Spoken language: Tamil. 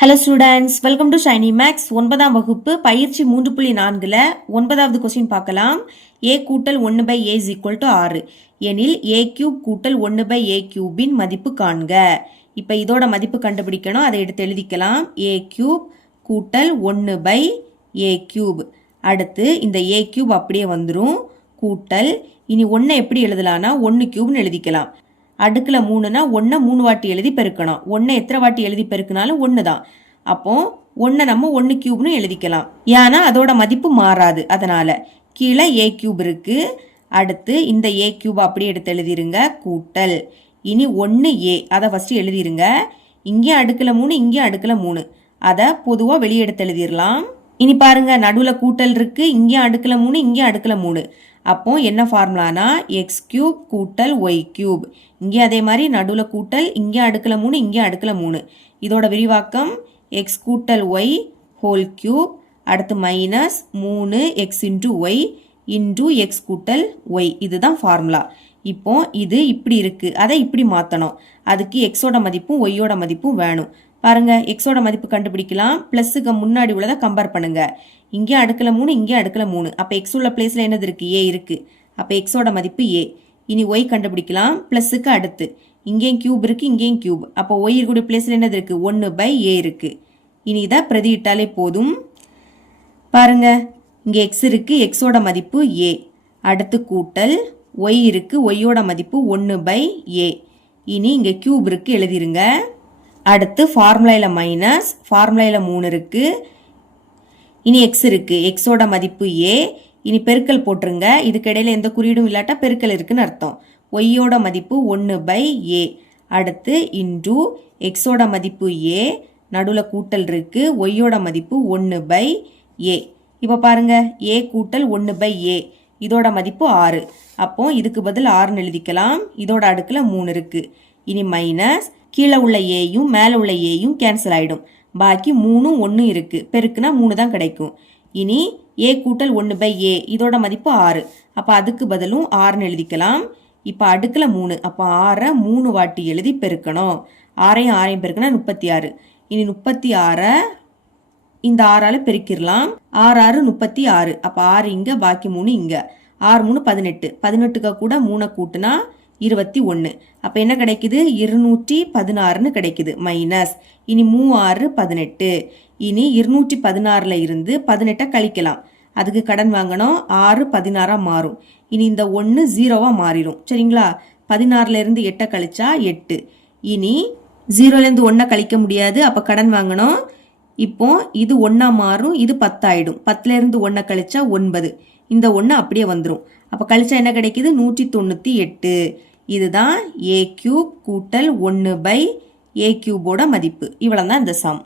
Hello students, welcome to Shiny Max 9ஆம் வகுப்பு பயிற்சி 3.4ல 9வது கொஸ்டின் பார்க்கலாம். a கூட்டல் 1 by a is equal to 6 எனில் a cube கூட்டல் 1 by a cube இன் மதிப்பு காண்க. இப்போ இதோட மதிப்பு கண்டுபிடிக்கணும், அதை எடுத்து எழுதிக்கலாம். a cube கூட்டல் 1 by a cube. அடுத்து இந்த a cube அப்படியே வந்துரும் கூட்டல் இனி 1 எப்படி எழுதலாம்னா 1 cube எழுதிக்கலாம். அடுக்குல 3னா 1 3 வாட்டி எழுதி பெருக்கணும். 1 எத்தனை வாட்டி எழுதி பெருக்கினாலும் 1 தான். அப்போ 1 நம்ம 1 கியூப்னு எழுதிக்கலாம். ஏன்னா அதோட மதிப்பு மாறாது. அதனால கீழே a கியூப் இருக்கு. அடுத்து இந்த a கியூப் அப்படியே எடுத்து எழுதிருங்க கூட்டல். இனி 1a அதை ஃபர்ஸ்ட் எழுதிருங்க. இங்கே அடுக்குல 3 இங்கே அடுக்குல 3. அதை பொதுவா வெளியே எடுத்து எழுதிரலாம். இனி பாருங்க நடுவுல கூட்டல் இருக்கு. இங்கே அடுக்குல 3 இங்கே அடுக்குல 3. அப்போ என்ன ஃபார்முலானா எக்ஸ் கியூப் கூட்டல் ஒய் கியூப். இங்கே அதே மாதிரி நடுவுல கூட்டல் இங்கே அடுக்குல 3 இங்கே அடுக்குல 3. இதோட விரிவாக்கம் எக்ஸ் கூட்டல் ஒய் ஹோல் கியூப். அடுத்து minus 3 X into Y into X கூட்டல் ஒய். இதுதான் ஃபார்முலா. இப்போ இது இப்படி இருக்கு, அதை இப்படி மாற்றணும். அதுக்கு எக்ஸோட மதிப்பும் ஒய்யோட மதிப்பும் வேணும். பாருங்க எக்ஸோட மதிப்பு கண்டுபிடிக்கலாம். பிளஸுக்கு முன்னாடி உள்ளதை கம்பேர் பண்ணுங்க. இங்கே அடுக்குல 3 இங்கே அடுக்குல 3. அப்போ எக்ஸ் உள்ள பிளேஸ்ல என்னது இருக்கு? ஏ இருக்கு. அப்போ எக்ஸோட மதிப்பு ஏ. இனி ஒய் கண்டுபிடிக்கலாம். பிளஸுக்கு அடுத்து இங்கேயும் கியூப் இருக்கு இங்கேயும் கியூப். அப்போ ஒய் இருக்கக்கூடிய பிளேஸ்ல என்னது இருக்கு? 1 by ஏ இருக்கு. இனி இதை பிரதியிட்டாலே போதும். பாருங்க இங்கே எக்ஸ் இருக்கு, எக்ஸோட மதிப்பு ஏ. அடுத்து கூட்டல் ஒய் இருக்கு, ஒய்யோட மதிப்பு 1 by ஏ. இனி இங்கே கியூப் இருக்கு எழுதிருங்க. அடுத்து ஃபார்முலாயில் மைனஸ், ஃபார்முலாயில் 3 இருக்கு. இனி எக்ஸ் இருக்கு, எக்ஸோட மதிப்பு ஏ. இனி பெருக்கல் போட்டுருங்க. இதுக்கு இடையில எந்த குறியீடும் இல்லாட்டா பெருக்கல் இருக்குன்னு அர்த்தம். ஒய்யோட மதிப்பு 1 by ஏ. அடுத்து இன்டூ எக்ஸோட மதிப்பு ஏ, நடுவில் கூட்டல் இருக்கு, ஒய்யோட மதிப்பு 1 by ஏ. இப்போ பாருங்க ஏ கூட்டல் 1 by ஏ, இதோட மதிப்பு 6. அப்போ இதுக்கு பதில் 6ன்னு எழுதிக்கலாம். இதோட அடுக்குல 3 இருக்கு. இனி மைனஸ் கீழே உள்ள ஏயும் மேலே உள்ள ஏயும் கேன்சல் ஆயிடும். பாக்கி 3 1 இருக்கு. பெருக்குனா 3 தான் கிடைக்கும். இனி ஏ கூட்டல் 1 by ஏ, இதோட மதிப்பு 6. அப்போ அதுக்கு பதிலும் 6ன்னு எழுதிக்கலாம். இப்போ அடுக்குல 3. அப்போ 6 3 வாட்டி எழுதி பெருக்கணும். 6ஐயும் பெருக்கினா 36. இனி 36 இந்த 6ஆல பெருக்கிடலாம். 6 6 36. அப்போ 6 இங்க, பாக்கி 3 இங்க. 6 3 18. 18க்கு கூட 3 கூட்டுனா 21. அப்போ என்ன கிடைக்குது? 216ன்னு கிடைக்குது. மைனஸ் இனி 3 6 18. இனி 216ல இருந்து 18 கழிக்கலாம். அதுக்கு கடன் வாங்கணும். 6 16ஆ மாறும். இனி இந்த 1 0வா மாறிடும். சரிங்களா? 16ல இருந்து 8 கழிச்சா 8. இனி 0ல இருந்து 1 கழிக்க முடியாது. அப்போ கடன் வாங்கணும். இப்போ இது 1ஆ மாறும், இது 10 ஆயிடும். 10ல இருந்து 1 கழிச்சா 9. இந்த 1 அப்படியே வந்துடும். அப்போ கழிச்சா என்ன கிடைக்குது? 198. இதுதான் ஏ கியூப் கூட்டல் 1 by ஏ கியூபோட மதிப்பு. இவ்வளவுதான் இந்த சம்.